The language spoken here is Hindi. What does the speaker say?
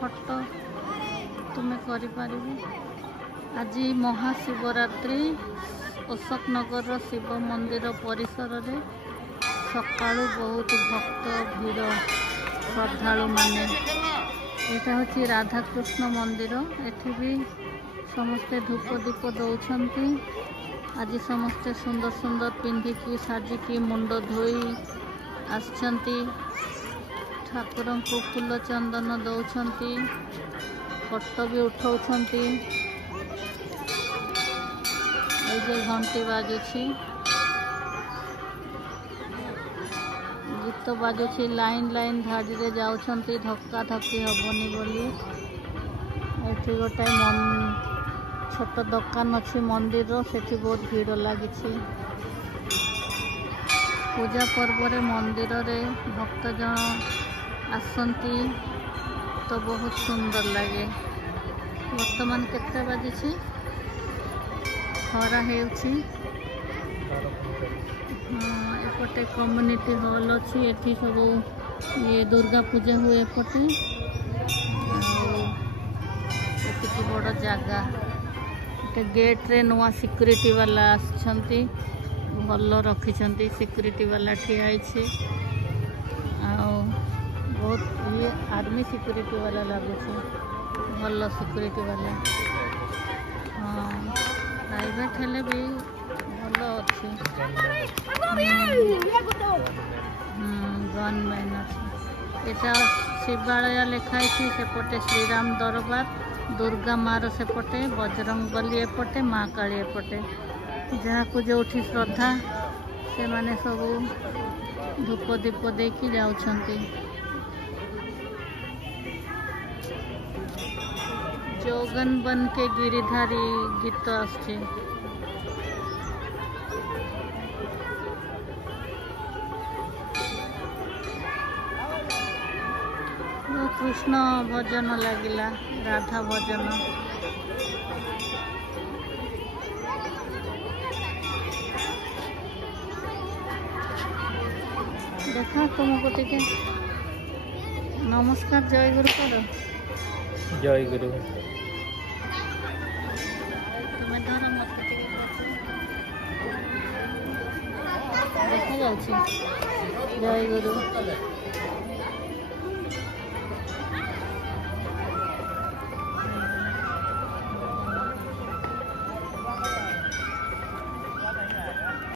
फोटो तुम्हें कर। आज महाशिवरात्रि अशोकनगर शिव मंदिर परिसर रे सकाळु बहुत भक्त भीड़ श्रद्धालु माने। यहाँ हूँ राधाकृष्ण मंदिर। एठी भी समस्ते धूप दीप दौरान। आज समस्ते सुंदर सुंदर पिंधिकी साजिकी मुंड धोई आसछंती। ठाकुर को फूल चंदन दौरान फोटो भी उठाउछंती। ये घंटी बाजुची गीत बाजुची लाइन लाइन धाड़ी रे जाउछंती धक्का धक्की हबनी बोली। एठी गोटे छोट दुकान अच्छी मंदिर सेठी बहुत भीड़ लगी। पूजा पर्व रे मंदिर रे भक्तजन आसंती तो बहुत सुंदर लगे। वर्तमान केते बाजी खरा हेउची। एपटे कम्युनिटी हॉल अच्छी। एठी सब ये दुर्गा पूजा हुए एपटे। एति बड़ जगह गेट रे नुआ सिक्यूरिटी वाला आछंती। भल रखिछंती सिक्यूरिटी वाला ठिया आइछि। बहुत ये आर्मी सिक्यूरिटी वाला लगुଛି। भल सिक्यूरिटी वाला हाँ प्राइवेट हेले भी भल अच्छी। गनमैन अच्छी। एटा शिवालय लिखाई सेपटे श्रीराम दरबार दुर्गा मार सेपटे बजरंग बली एपटे माँ काली एपटे। जहाँ को जो श्रद्धा से माने सब धूप दीप देकी जाउछंती। जोगन बन के गिरिधारी गीत आछे। कृष्ण भजन लगिला राधा भजन। देखा तुमको टिके नमस्कार जय गुरु कर। जय गुरु। तुम्हें धर मत देखा जाऊँ। जय गुरु।